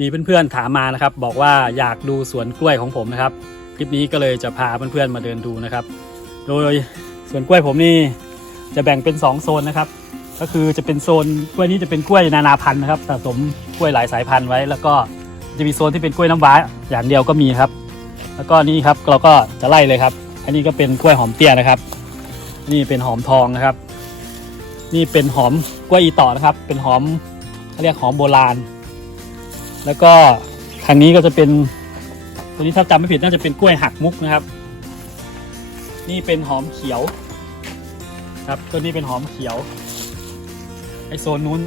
มีเพื่อนๆถามมานะครับ บอกว่าอยากดูสวนกล้วยของผมนะครับ คลิปนี้ก็เลยจะพาเพื่อนๆมาเดินดูนะครับ โดยสวนกล้วยผมนี่จะแบ่งเป็น 2 โซนนะครับ ก็คือจะเป็นโซนกล้วยนี้จะเป็นกล้วยนานาพันธุ์นะครับสะสมกล้วยหลายสายพันธุ์ไว้ แล้วก็จะมีโซนที่เป็นกล้วยน้ำว้าอย่างเดียวก็มีครับ แล้วก็นี่ครับเราก็จะไล่เลยครับ อันนี้ก็เป็นกล้วยหอมเตี้ยนะครับ นี่เป็นหอมทองนะครับ นี่เป็นหอมกล้วยอีต่อนะครับ เป็นหอมเขาเรียกหอมโบราณ แล้วก็ทางนี้ก็จะเป็นตัวนี้ถ้าจำไม่ผิดน่าจะเป็นกล้วยหักมุกนะครับ นี่เป็นหอมเขียว ครับตัวนี้เป็นหอมเขียวไอโซนนู้น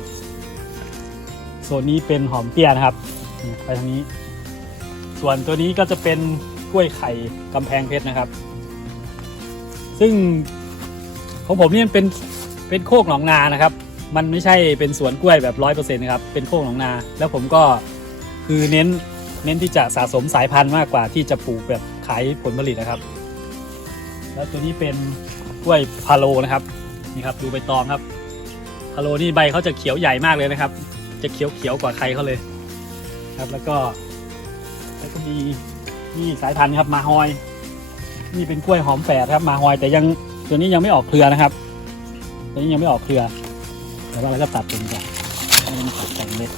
โซนนี้เป็นหอมเตี้ยนะครับ ไปทางนี้ ส่วนตัวนี้ก็จะเป็นกล้วยไข่กำแพงเพชรนะครับ ซึ่งของผมนี่มันเป็นเป็นโคกหนองนานะครับ มันไม่ใช่เป็นสวนกล้วยแบบร้อยเปอร์เซ็นต์นะครับ เป็นโคกหนองนา แล้วผมก็ คือเน้นเน้นที่จะสะสมสายพันธุ์มากกว่าที่จะปลูกแบบขายผลผลิตนะครับ แล้วตัวนี้เป็นกล้วยพาโลนะครับนี่ครับดูใบตองครับพาโลนี่ใบเขาจะเขียวใหญ่มากเลยนะครับ จะเขียวเขียวกว่าใครเขาเลยครับแล้วก็แล้วก็มีนี่สายพันธุ์ครับมาฮอย นี่เป็นกล้วยหอมแฝดครับมาฮอย แต่ยังตัวนี้ยังไม่ออกเครือนะครับ ตัวนี้ยังไม่ออกเครือ แต่ว่าเราก็ตัดเป็นก่อนให้มันตัดแต่งเม็ด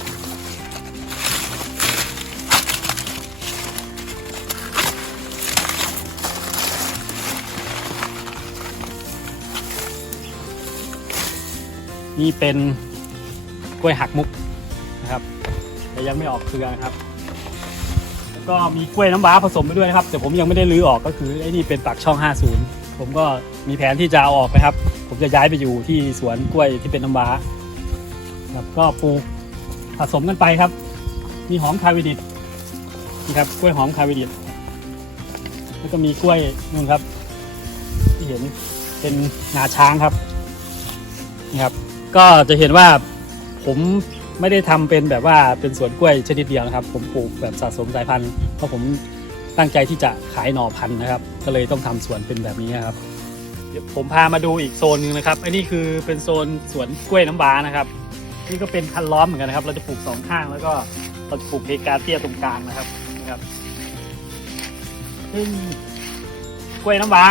นี่เป็นกล้วยหักมุกนะครับแต่ยังไม่ออกเครือนะครับ แล้วก็มีกล้วยน้ำว้าผสมไปด้วยนะครับ แต่ผมยังไม่ได้รื้อออกก็คือไอ้นี่เป็นปากช่อง 50 ผมก็มีแผนที่จะเอาออกนะครับ ผมจะย้ายไปอยู่ที่สวนกล้วยที่เป็นน้ำว้าครับก็ปลูกผสมกันไปครับ มีหอมคาวิดิตนี่ครับกล้วยหอมคาวิดิตแล้วก็มีกล้วยนู่นครับ ที่เห็นเป็นงาช้างครับนี่ครับ ก็จะเห็นว่าผมไม่ได้ทำเป็นแบบว่าเป็นสวนกล้วยชนิดเดียวนะครับ ผมปลูกแบบสะสมสายพันธุ์เพราะผมตั้งใจที่จะขายหน่อพันธุ์นะครับ ก็เลยต้องทำสวนเป็นแบบนี้ครับเดี๋ยวผมพามาดูอีกโซนหนึ่งนะครับอันนี้คือเป็นโซนสวนกล้วยน้ำว้านะครับ นี่ก็เป็นคันล้อมเหมือนกันนะครับ เราจะปลูกสองข้างแล้วก็เราจะปลูกเพกาเตียตรงกลางนะครับนะครับซึ่งกล้วยน้ำว้า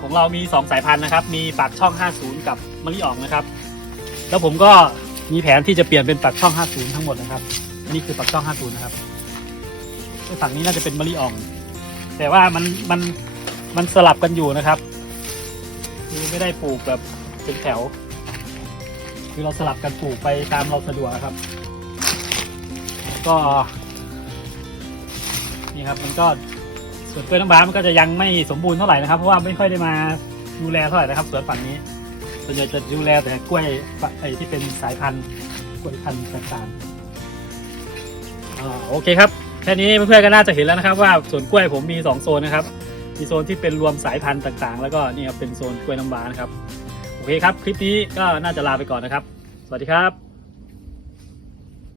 ของเรามีสองสายพันธุ์นะครับ มีปากช่อง 50 กับมะลิอ่องนะครับ แล้วผมก็มีแผนที่จะเปลี่ยนเป็นปากช่อง 50 ทั้งหมดนะครับอันนี้คือปากช่อง 50 นะครับฝั่งนี้น่าจะเป็นมะลิอ่อง แต่ว่ามันมันมันสลับกันอยู่นะครับคือไม่ได้ปลูกแบบเป็นแถว คือเราสลับกันปลูกไปตามเราสะดวกนะครับ ก็นี่ครับมันก็ส่วนกล้วยน้ำว้ามันก็จะยังไม่สมบูรณ์เท่าไหร่นะครับ เพราะว่าไม่ค่อยได้มาดูแลเท่าไหร่นะครับสวนฝั่งนี้ ส่วนใหญ่จะดูแลแต่กล้วยไอ้ที่เป็นสายพันธุ์กล้วยพันธุ์ต่างๆอ่าโอเคครับแค่นี้เพื่อนๆก็น่าจะเห็นแล้วนะครับ ว่าสวนกล้วยผมมี 2 โซนนะครับ มีโซนที่เป็นรวมสายพันธุ์ต่างๆ แล้วก็นี่ครับเป็นโซนกล้วยน้ำว้านะครับ โอเคครับ คลิปนี้ก็น่าจะลาไปก่อนนะครับ สวัสดีครับ